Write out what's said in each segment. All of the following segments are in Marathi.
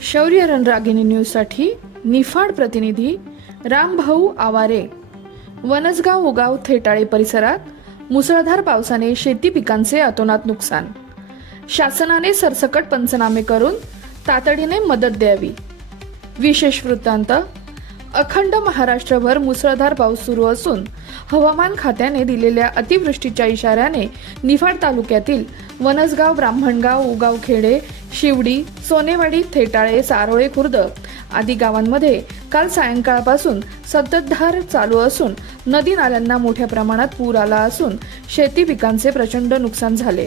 शौर्य रणरागिणी न्यूजसाठी निफाड प्रतिनिधी रामभाऊ आवारे. वनसगाव उगाव थेटाळे परिसरात मुसळधार पावसाने शेती पिकांचे अतोनात नुकसान. शासनाने सरसकट पंचनामे करून तातडीने मदत द्यावी. विशेष वृत्तांत अखंड महाराष्ट्रभर मुसळधार पाऊस सुरू असून हवामान खात्याने दिलेल्या अतिवृष्टीच्या इशाऱ्याने निफाड तालुक्यातील वनसगाव ब्राह्मणगाव उगाव खेडे शिवडी सोनेवाडी थेटाळे सारोळे खुर्द आदी गावांमध्ये काल सायंकाळपासून संततधार चालू असून नदी नाल्यांना मोठ्या प्रमाणात पूर आला असून शेती पिकांचे प्रचंड नुकसान झाले.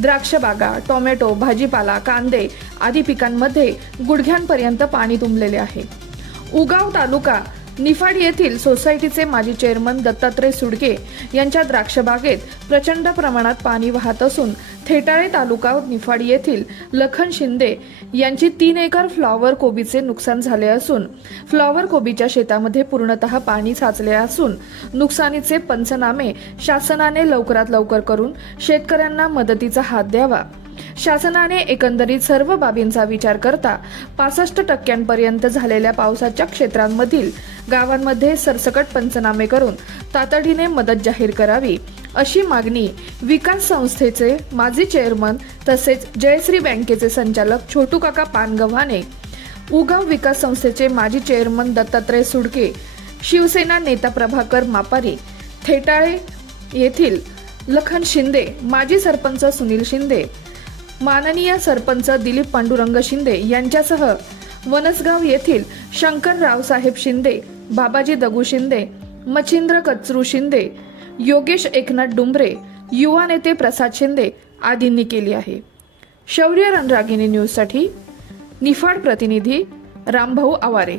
द्राक्ष बागा टोमॅटो भाजीपाला कांदे आदी पिकांमध्ये गुडघ्यांपर्यंत पाणी तुंबलेले आहे. उगाव तालुका निफाड येथील सोसायटीचे माजी चेअरमन दत्तात्रय सुडके यांच्या द्राक्षबागेत प्रचंड प्रमाणात पाणी वाहत असून थेटाळे तालुका निफाड येथील लखन शिंदे यांची तीन एकर फ्लॉवर कोबीचे नुकसान झाले असून फ्लॉवर कोबीच्या शेतामध्ये पूर्णतः पाणी साचले असून नुकसानीचे पंचनामे शासनाने लवकरात लवकर करून शेतकऱ्यांना मदतीचा हात द्यावा. शासनाने एकंदरीत सर्व बाबींचा विचार करता पासष्ट टक्क्यांपर्यंत झालेल्या पावसाच्या क्षेत्रांमधील गावांमध्ये सरसकट पंचनामे करून तातडीने मदत जाहीर करावी अशी मागणी विकास संस्थेचे माजी चेअरमन तसेच जयश्री बँकेचे संचालक छोटू काका पानगव्हाणे उगाव विकास संस्थेचे माजी चेअरमन दत्तात्रय सुडके शिवसेना नेता प्रभाकर मापारी थेटाळे येथील लखन शिंदे माजी सरपंच सुनील शिंदे माननीय सरपंच दिलीप पांडुरंग शिंदे यांच्यासह वनसगाव येथील शंकर रावसाहेब शिंदे बाबाजी दगू शिंदे मच्छिंद्र कचरू शिंदे योगेश एकनाथ डुंबरे युवा नेते प्रसाद शिंदे आदींनी केली आहे. शौर्य रणरागिणी न्यूजसाठी निफाड प्रतिनिधी रामभाऊ आवारे.